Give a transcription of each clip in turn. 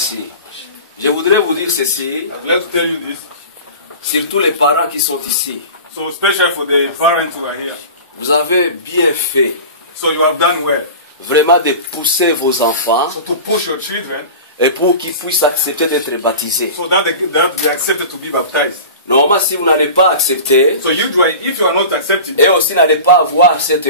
merci. Je voudrais vous dire ceci, I'd like to tell you this. surtout les parents qui sont ici. So especially for the parents who are here. Vous avez bien fait, So you have done well. vraiment, de pousser vos enfants So to push your children et pour qu'ils puissent accepter d'être baptisés. so that they accepted to be baptized. Normalement, si vous n'allez pas accepter, So usually, if you are not accepted, et aussi n'allez pas avoir cette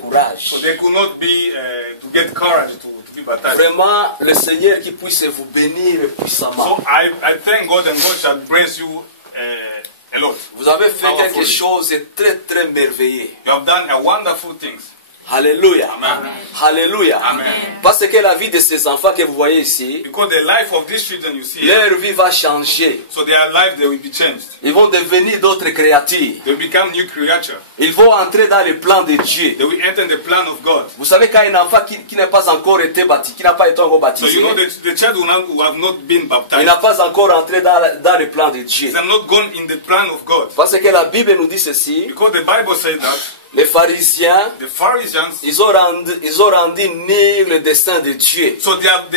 courage. so they could not be to get courage to be baptized. Vraiment, le Seigneur qui puisse vous bénir puissamment. So I thank God, and God shall bless you a lot. Vous avez fait Powerfully. quelque chose de très très merveilleux. You have done a wonderful things. Alléluia. Amen. Alléluia. Amen. Parce que la vie de ces enfants que vous voyez ici, Because the life of these children you see, leur vie va changer. so their life they will be changed. Ils vont devenir d'autres créatures. They will become new creatures. Ils vont entrer dans le plan de Dieu. They will enter the plan of God. Vous savez, quand un enfant qui n'a pas encore été baptisé, qui n'a pas été encore So baptisé, you know the child who have not been il baptized, n'a pas encore entré dans le plan de Dieu. they have not gone in the plan of God. Parce que la Bible nous dit ceci, Because the Bible says that les pharisiens, the Pharisees, ils ont rendu nul le dessein de Dieu. so they have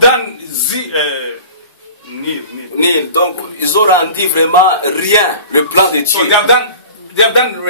done Nul. Donc, ils ont rendu vraiment rien le plan de so Dieu. they have done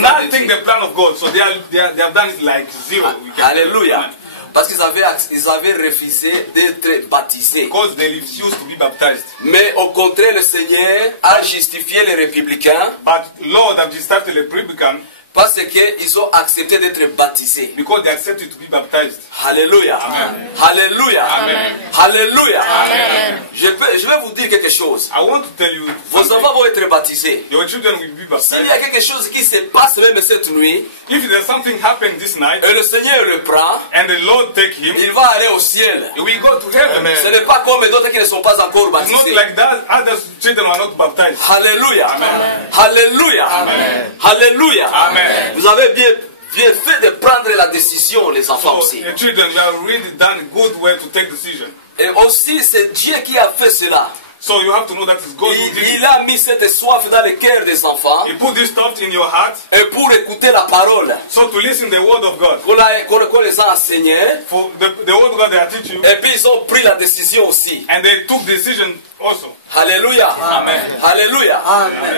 nothing the plan of God. So they have done it like zero. We can- Alléluia. Parce qu'ils avaient refusé d'être baptisés. Because they refused to be baptized. Mais au contraire, le Seigneur a justifié les républicains But Lord have started the Republican parce qu'ils ont accepté d'être baptisés. because they accepted to be baptized. Alléluia. Amen. Alléluia. Amen. Alléluia. Amen. Je vais vous dire quelque chose. I want to tell you Vos something. enfants vont être baptisés. Your children will be S'il y a baptized. quelque chose qui se passe même cette nuit, If there's something happened this night et le Seigneur le prend, and the Lord take him, il va aller au ciel. he will go to heaven. Ce n'est pas comme d'autres qui ne sont pas encore It's not baptisés. like that. Other children are not baptized. Alléluia. Amen. Alléluia. Amen. Alléluia. Amen. Vous avez bien fait de prendre la décision, les enfants So aussi. the children, you have really done a good way to take decision. Et aussi, c'est Dieu qui a fait cela. So you have to know that it's God who did Il it. a mis cette soif dans le cœur des enfants He put this stuff in your heart et pour écouter la parole so to listen the word of God. qu'on les a enseignés. For the word of God they are teaching you, Et puis ils ont pris la décision aussi. and they took decision also. Alléluia. Amen. Alléluia.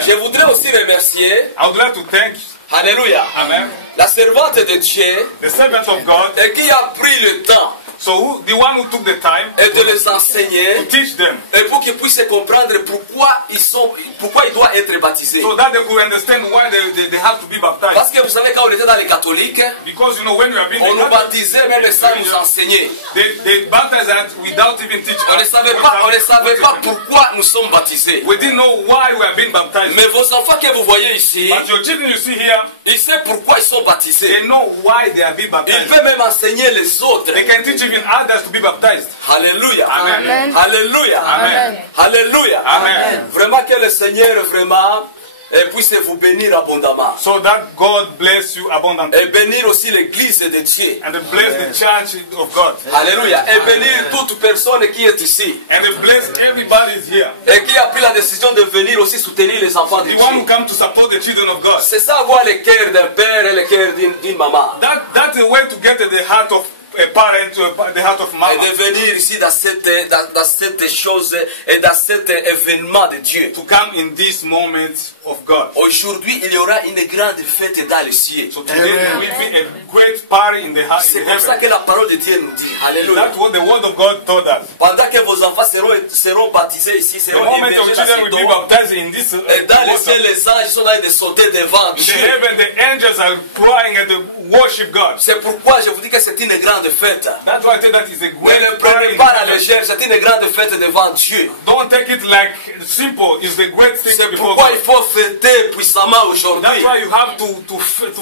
Je voudrais aussi remercier, I would like to thank, Alléluia, Amen, la servante de Dieu the servant of God, et qui a pris le temps so the one who took the time et de les enseigner to teach them, et pour qu'ils puissent comprendre pourquoi ils doivent être baptisés. so that they could understand why they have to be baptized. Parce que vous savez, quand on était dans les catholiques, Because you know when we have been on nous in baptisait même sans nous enseigner. they baptized us without even teaching On ne us. savait pas pourquoi nous sommes baptisés. We didn't know why we have been baptized. Mais vos enfants que vous voyez ici, But your children you see here, ils savent pourquoi ils sont baptisés. they know why they have been Ils baptized. peuvent même enseigner les autres. They can teach even others to be baptized. Alléluia. Amen. Alléluia. Amen. Alléluia. Amen. Vraiment que le Seigneur vraiment puisse vous bénir abondamment. So that God bless you abundantly. Et bénir aussi l'église de Dieu. And bless the church of God. Alléluia. Et bénir toute personne qui est ici. And bless everybody is here. Et qui a pris la décision de venir aussi soutenir les enfants de The one who Dieu. come to support the children of God. C'est ça, avoir le cœur d'un père et le cœur d'une maman. That's a way to get the heart of a parent to the heart of Et mama. de venir ici dans cette chose et dans cet événement de Dieu. To come in this moment of God. Aujourd'hui, il y aura une grande fête dans les cieux. So today there will be a great party in the C'est comme ça heaven. que la parole de Dieu nous dit. Alléluia. That's what the word of God told us. Pendant que vos enfants seront baptisés ici, The seront moment immergés your dans children ce will be don. baptized in this Et dans les cieux, water. les anges sont là de sauter devant In the Dieu. heaven, the angels are crying and they worship God. C'est pourquoi je vous dis que c'est une grande fête. That's why I say that is a Ne great le party. prenez in pas à la heaven. légère, c'est une grande fête devant Dieu. Don't take it like simple. It's a great thing C'est before pourquoi God. il faut fêter puissamment aujourd'hui. That's why you have to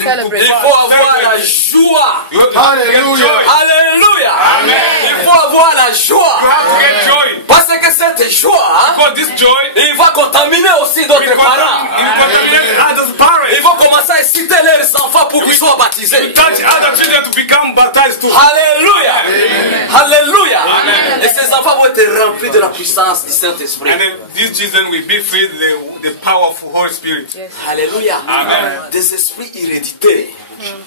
Celebrate. Il faut avoir la celebrate. joie. You have to get joy. Alléluia. Amen. Il faut avoir la joie. You have to get joy. Parce que cette joie, Because this joy il va contaminer aussi d'autres parents. contaminates others' parents. Ils vont commencer à exciter leurs enfants pour qu'ils soient baptisés. Touch other children to become baptized too. Alléluia. Alléluia. Amen. Et ces enfants vont être remplis de la puissance du Saint-Esprit. And then these children will be filled with the powerful Holy Spirit. Alléluia. Amen. Des esprits héréditaires.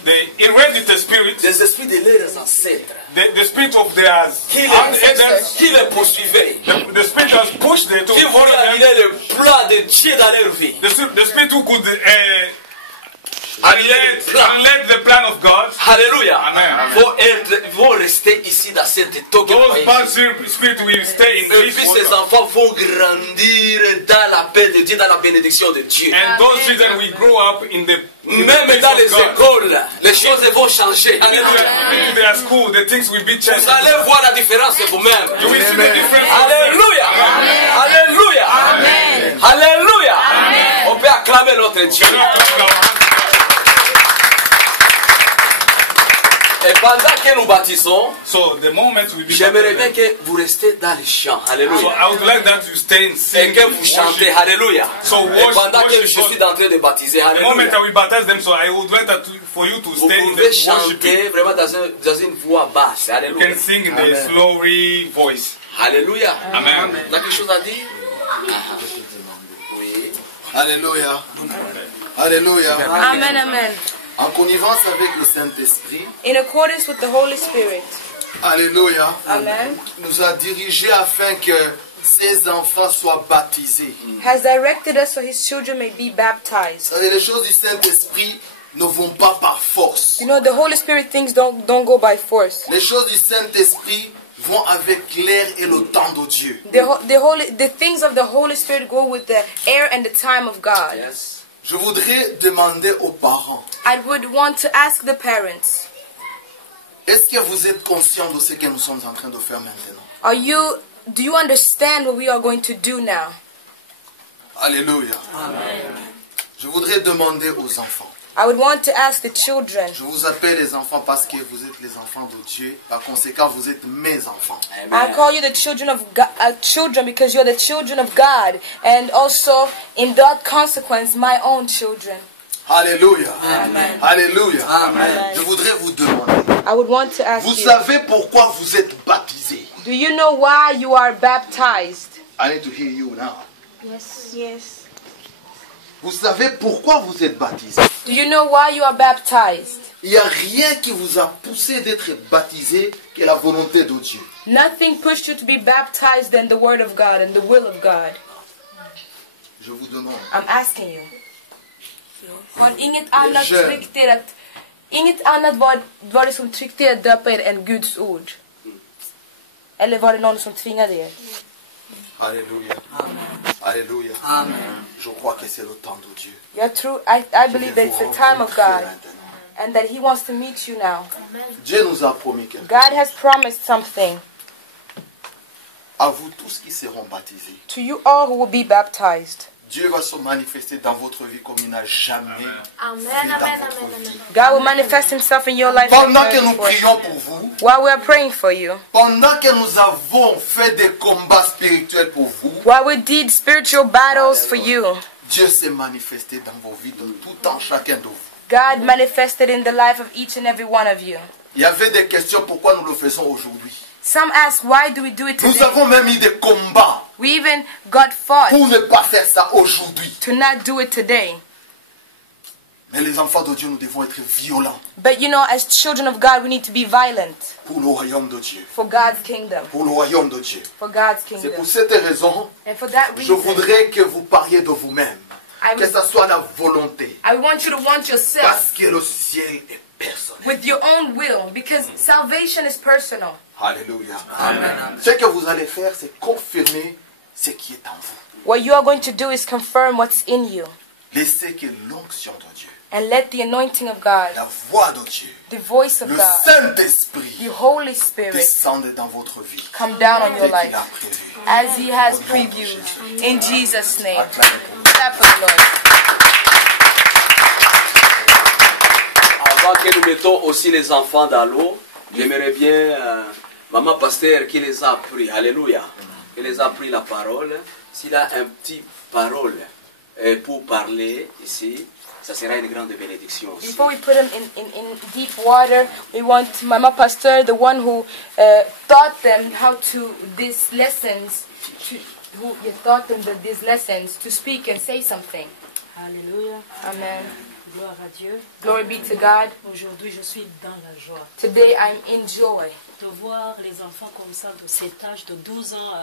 the hereditary spirit, des esprits de leurs ancêtres, the spirit of their ancestors, qui les poursuivaient, the spirit that pushed them to qui voulaient annuler le plan de Dieu dans leur vie. the spirit who could Let the plan of God. Alléluia. Amen. Vont rester ici dans cette étoile. Those bad spirits will stay in Et this puis water. ces enfants vont grandir dans la paix de Dieu, dans la bénédiction de Dieu. And those children will grow up in the Même peace dans of les God. écoles, les choses vont changer. If Alléluia. they are in their school, the things will be changed. Vous allez voir la différence vous-même. You will see the difference. Alléluia. Alléluia. Alléluia. On peut acclamer notre Dieu. Et pendant que nous bâtissons, So the moment we be j'aimerais bien que vous restez dans les champs. So Alléluia. I would like that you stay and Et sing. que vous chantez. Alléluia. So Et pendant que je worship suis God. en train de baptiser. The moment Alléluia. I will baptize them, so I would like that for you to Vous stay in pouvez the worship. chanter vraiment dans une voix basse. You Alléluia. can sing in the slowy voice. Alléluia. Amen. Tu as quelque chose à dire? Oui. Alléluia. Alléluia. Amen, amen. En connivence avec le Saint-Esprit, In accordance with the Holy Spirit. Alléluia, Amen. nous a dirigés afin que ces enfants soient baptisés. Has directed us so his children may be baptized. Les choses du Saint-Esprit ne vont pas par force. You know, the Holy Spirit things don't go by force. Les choses du Saint-Esprit vont avec l'air et le temps de Dieu. The things of the Holy Spirit go with the air and the time of God. Yes. Je voudrais demander aux parents, I would want to ask the parents, est-ce que vous êtes conscients de ce que nous sommes en train de faire maintenant? do you understand what we are going to do now? Alléluia. Je voudrais demander aux enfants. I would want to ask the children. Je vous appelle les enfants parce que vous êtes les enfants de Dieu. Par conséquent, vous êtes mes enfants. I call you the children of God, children because you're the children of God, and also in that consequence, my own children. Alléluia. Amen. Alléluia. Amen. Je voudrais vous demander, I would want to ask vous you, savez pourquoi vous êtes baptisés? do you know why you are baptized? I need to hear you now. Yes. Vous savez pourquoi vous êtes baptisés? Do you know why you are baptized? Il n'y a rien qui vous a poussé d'être baptisé que la volonté de Dieu. Nothing pushed you to be baptized than the word of God and the will of God. Je vous demande. I'm asking you. Want inget annat Jeune. tryckte er att inget annat var det som tryckte er att döpa er än Guds ord? Eller var det någon som tvingade er? Alléluia. Alléluia. Je crois que c'est le temps de Dieu. I believe that it's the time of God Maintenant. and that He wants to meet you now. Dieu nous a promis quelque chose. God has promised something À vous tous qui seront baptisés, to you all who will be baptized. Dieu va se manifester dans votre vie comme il n'a jamais fait dans votre vie. God will manifest Himself in your life Pendant like que never nous before. prions pour vous, While we are praying for you, pendant que nous avons fait des combats spirituels pour vous, while we did spiritual battles for you, Dieu s'est manifesté dans vos vies de tout temps, chacun de vous. God manifested in the life of each and every one of you. Il y avait des questions pourquoi nous le faisons aujourd'hui. Some ask, why do we do it Nous today? avons même eu des combats We even got fought pour ne pas faire ça aujourd'hui. to not do it today. Mais les enfants de Dieu, nous devons être violents But you know, as children of God, we need to be violent pour le royaume de Dieu. for God's kingdom. Pour le royaume de Dieu. For God's C'est kingdom. pour cette raison And for that je reason, voudrais que vous parliez de vous-même. Que ce soit la volonté. I want you to want yourself Parce que le ciel est personnel. with your own will, because salvation is personal. Alléluia. Ce que vous allez faire, c'est confirmer ce qui est en vous. What you are going to do is confirm what's in you Laissez que l'onction de Dieu, and let the anointing of God, la voix de Dieu, the voice of le God, Saint-Esprit the Holy Spirit descende dans votre vie. come down on your Dès qu'il life a prévu. as He has previewed. In Jesus' name. Acclamez pour lui. Clap for the Lord. Avant que nous mettons aussi les enfants dans l'eau, j'aimerais bien, maman pasteur qui les a appris, alléluia, qui les a appris la parole, s'il a un petit parole pour parler ici, ça sera une grande bénédiction aussi. Before we put them in deep water, we want Mama Pastor, the one who taught them how to these lessons, these lessons to speak and say something. Hallelujah. Amen. Gloire à Dieu. Glory be to God. Aujourd'hui, je suis dans la joie. Today I'm in joy. De voir les enfants comme ça, de cet âge, de 12 ans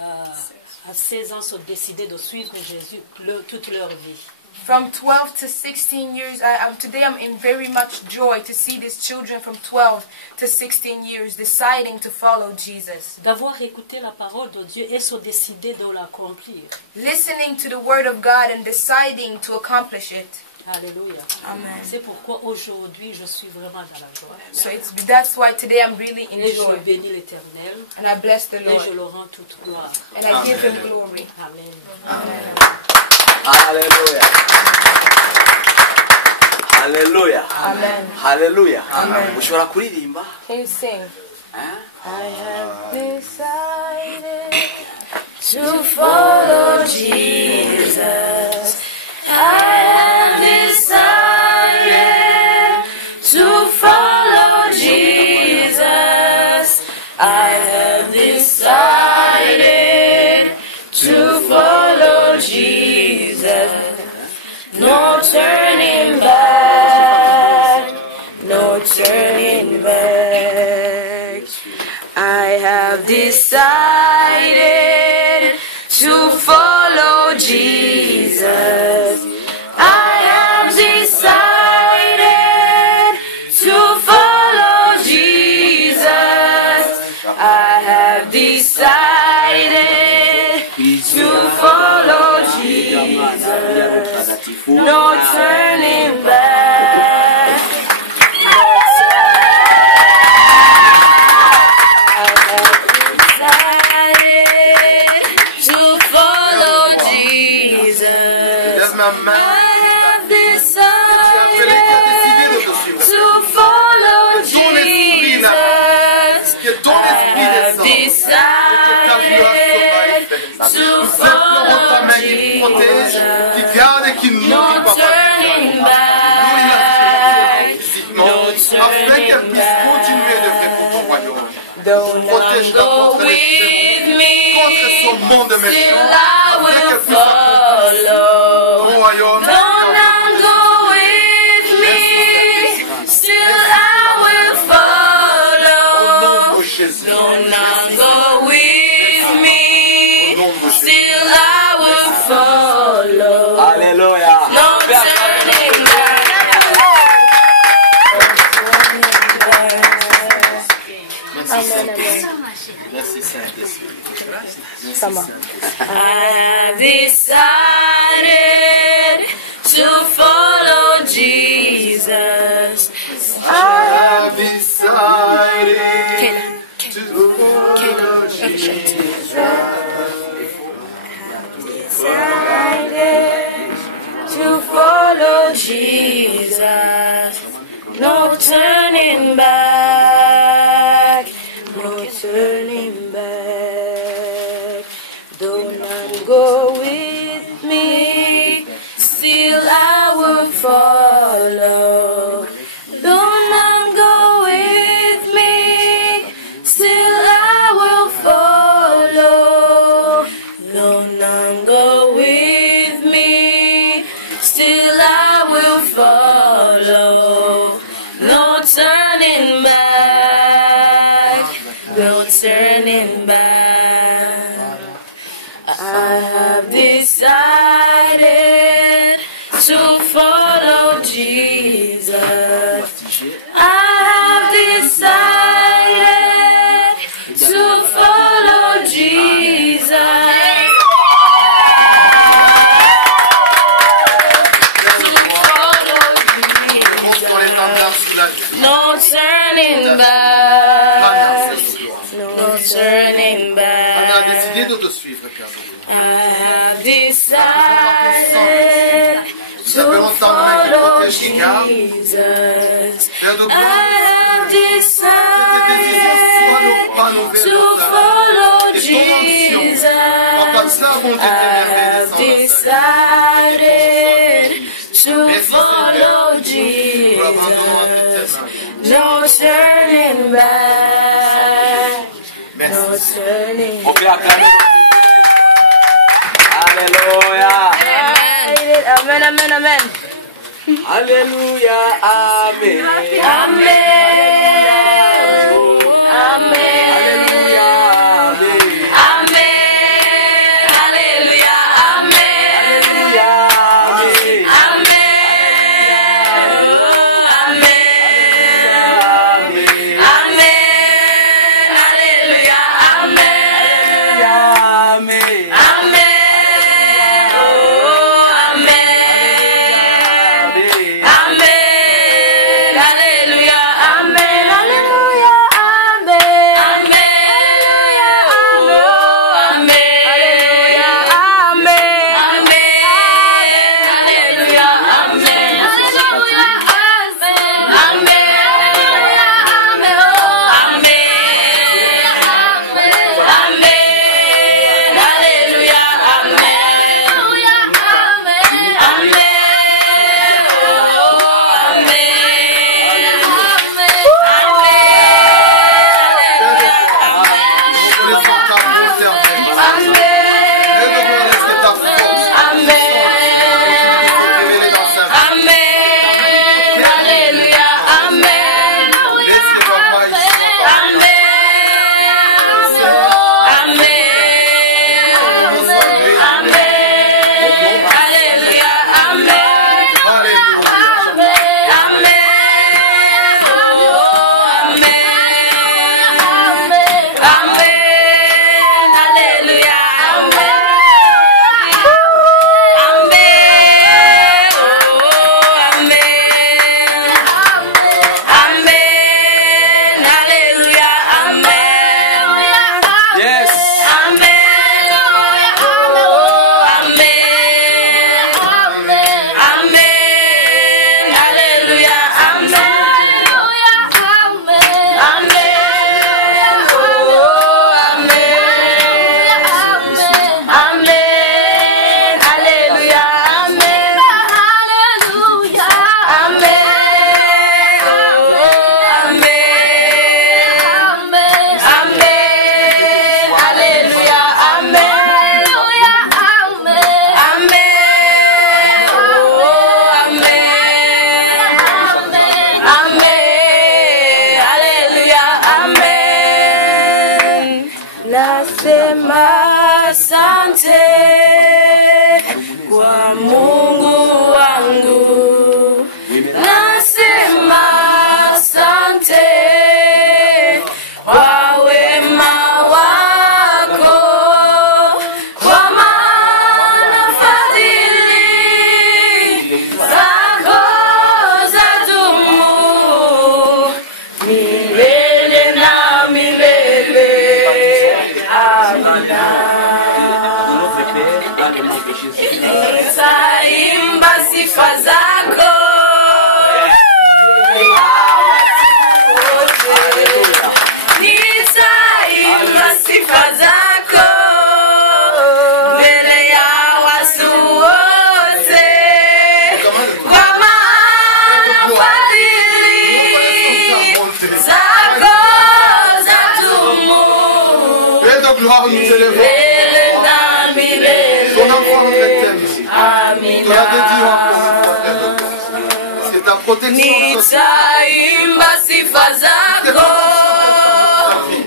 à 16 ans, se décider de suivre Jésus toute leur vie. From 12 to 16 years, today I'm in very much joy to see these children from 12 to 16 years deciding to follow Jesus. D'avoir écouté la parole de Dieu et se décider de l'accomplir. Listening to the word of God and deciding to accomplish it. Alléluia. Amen. C'est pourquoi aujourd'hui je suis vraiment dans la joie. So that's why today I'm really in Et je joy. bénis l'Éternel. And I bless the Et Lord. je le rends toute gloire. And I give him glory. Amen. Amen. Hallelujah. Hallelujah. Amen. Hallelujah. Amen. Ushobora kuririmba? Can you sing? Hein? I have decided to follow Jesus. I have decided to follow Jesus. I have decided to follow Jesus. No turning back, no turning back. I have decided to follow Jesus. I have decided to follow Jesus. I have decided to follow Jesus. No turning back. I have decided to follow Jesus. Lève ma main. I have decided to follow Jesus. Que ton esprit descende. To Fais-le ta main qui follow protège, Jesus. qui garde et qui nourrit, No papa. turning Nourris-la back. physiquement, No afin qu'elle turning puisse continuer de back. faire pour ton royaume. Don't Protège-la go contre les with me. contre son monde Still méchant, I afin will qu'elle puisse accomplir follow. ton royaume. Don't go with me. Still I will Au follow. nom de Jésus. Don't go with me. Still I will follow. Alléluia. No turning back. Amen, amen. Merci Saint-Esprit. Come on. I have decided to follow Jesus. I have decided to follow Jesus. Decided to follow Jesus. No turning back. No turning back. Don't go with me. Still I will follow. Don't go with me. Still I will follow. Don't go with me. Still I will follow. No turning back. No turning back. I have decided to follow Jesus. I have decided to follow Jesus. To follow Jesus. No turning back. No turning On a décidé back. de te suivre, Père. I have decided to follow Jesus. Père de I gloire, have cette décision soit decided nos pas nos to follow et ton onction. Jesus. Papa, ça, bon Dieu, I have decided to follow Jesus. No turning back. No turning On peut acclamer. Alléluia. Amen, amen, amen. Alléluia, Amen. Amen. Amen. Alléluia, Amen. Amen. Alléluia. Amen. Alléluia, Amen. Nitaimba sifa zako nitaimba sifa zako mbele ya watu wote, kwa maana fadhili zako zadumu milele na milele. Ton enfant notre éternel. Amina. Tu l'as dédié encore une fois, Père de grâce. C'est ta protection. Nitaimba sifa zako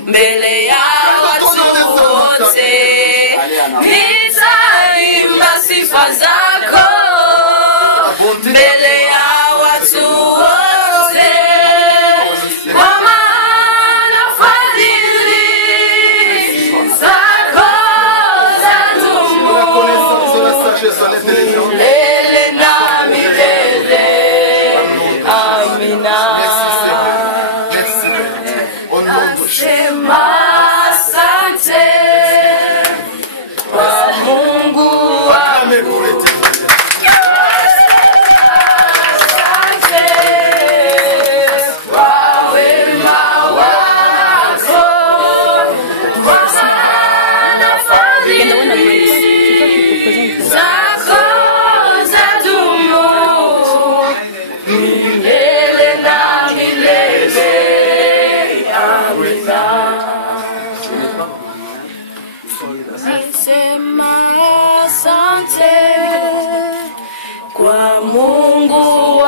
mbele ya watu wote, nitaimba sifa zako mbele ya watu wote, kwa maana fadhili zako zadumu milele na milele. Amina. Nasema asante kwa Mungu wangu. Asante kwa wema wako, kwa maana fadhili zako zadumu milele na milele. Amina. Nasema asante kwa Mungu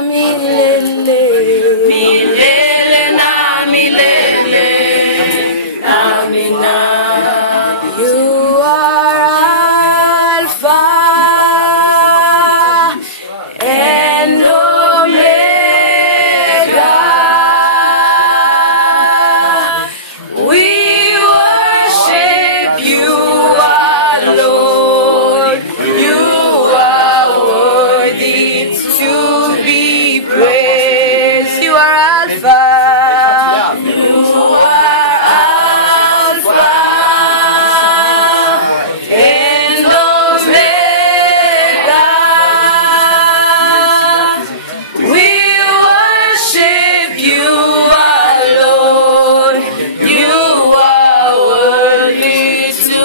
milele. Milele na milele. Amina. You are Alpha and Omega. We worship you, our Lord. You are worthy to be praised. You are Alpha. You are Alpha and Omega. We worship you, our Lord. You are worthy to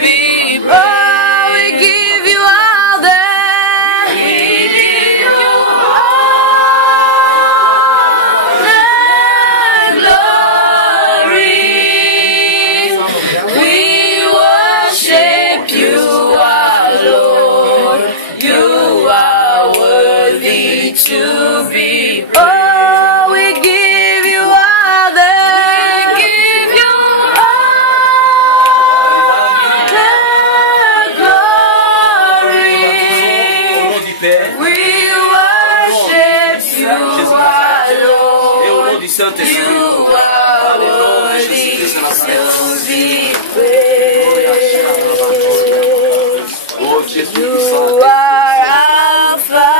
be praised. We give you all the glory. We worship you, our Lord. You are worthy to be praised. Oh, we give you all the glory. Au nom du Père We worship you, our et au Lord. nom du Saint-Esprit. You are worthy to be praised. Oh Jésus You Christ. are Alpha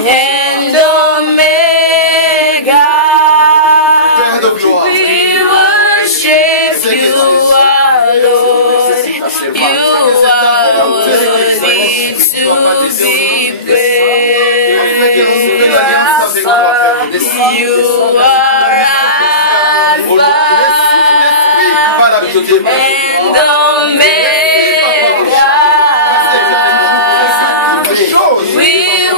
and Omega. Père de gloire. We worship you, our Lord. You are worthy to be praised. You are Alpha and Omega. We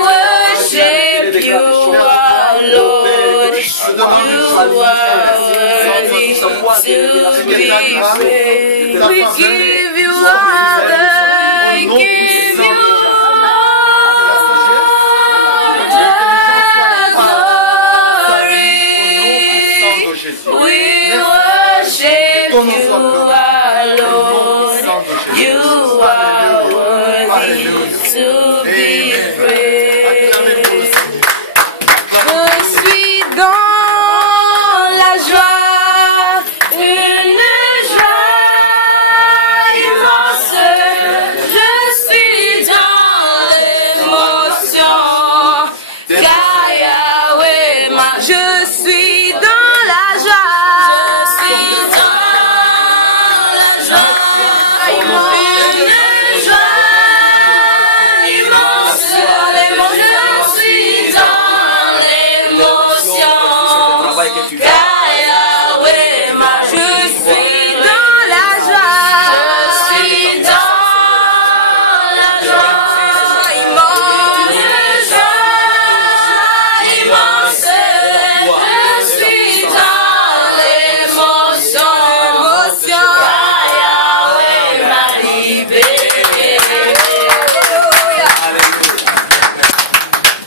worship you, our Lord. You are worthy to be praised. We give you all the glory. We worship you, our Lord. You are worthy to be praised. Je suis dans la joie, une joie immense. Je suis dans l'émotion, car Yahweh m'a. Je suis dans la joie. Je suis dans la joie, une joie immense. Je suis dans l'émotion, car Yahweh m'a. Je suis dans la joie. Je suis dans la joie immense. Immense. Je suis dans l'émotion, car Yahweh m'a libéré.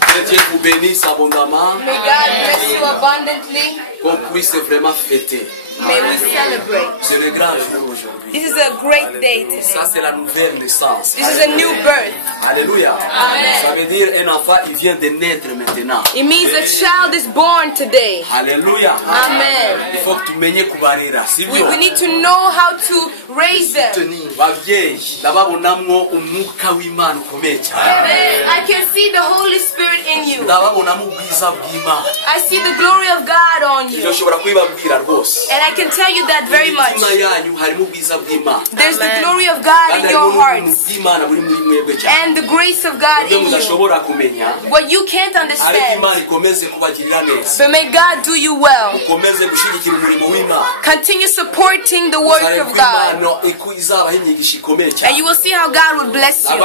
Que Dieu vous bénisse abondamment, May God bless you abundantly. qu'on puisse vraiment fêter. May we celebrate. C'est le grand jour aujourd'hui. This is a great day today. Ça, c'est la nouvelle naissance. This is a new birth. Alléluia. Amen. Ça veut dire un enfant, il vient de naître maintenant. It means a child is born today. Alléluia. Amen. Il faut que tu menyes kubarira, si We, byo. we need to know how to raise them. Babyeyi ndababonamwo umwuka w'Imana ukomeye cyane. I can see the Holy Spirit in you. Ndababonamo ubwiza bw'Imana. I see the glory of God on you. Ibyo nshobora kubibabwira rwose. And I can tell you that very much. Imitima yanyu harimo ubwiza bw'Imana. There's the glory of God Kandi in your harimo n'ubuntu hearts. bw'Imana buri muri mwebwe cyane. And the grace of God Ibyo in you. mudashobora kumenya. What you can't Ariko understand. Imana ikomeze kubagirira neza. But may God do you well. Ukomeze gushyigikira umurimo w'Imana. Continue supporting the work of God. Imana izabaho inyigisho ikomeye cyane. And you will see how God will bless you.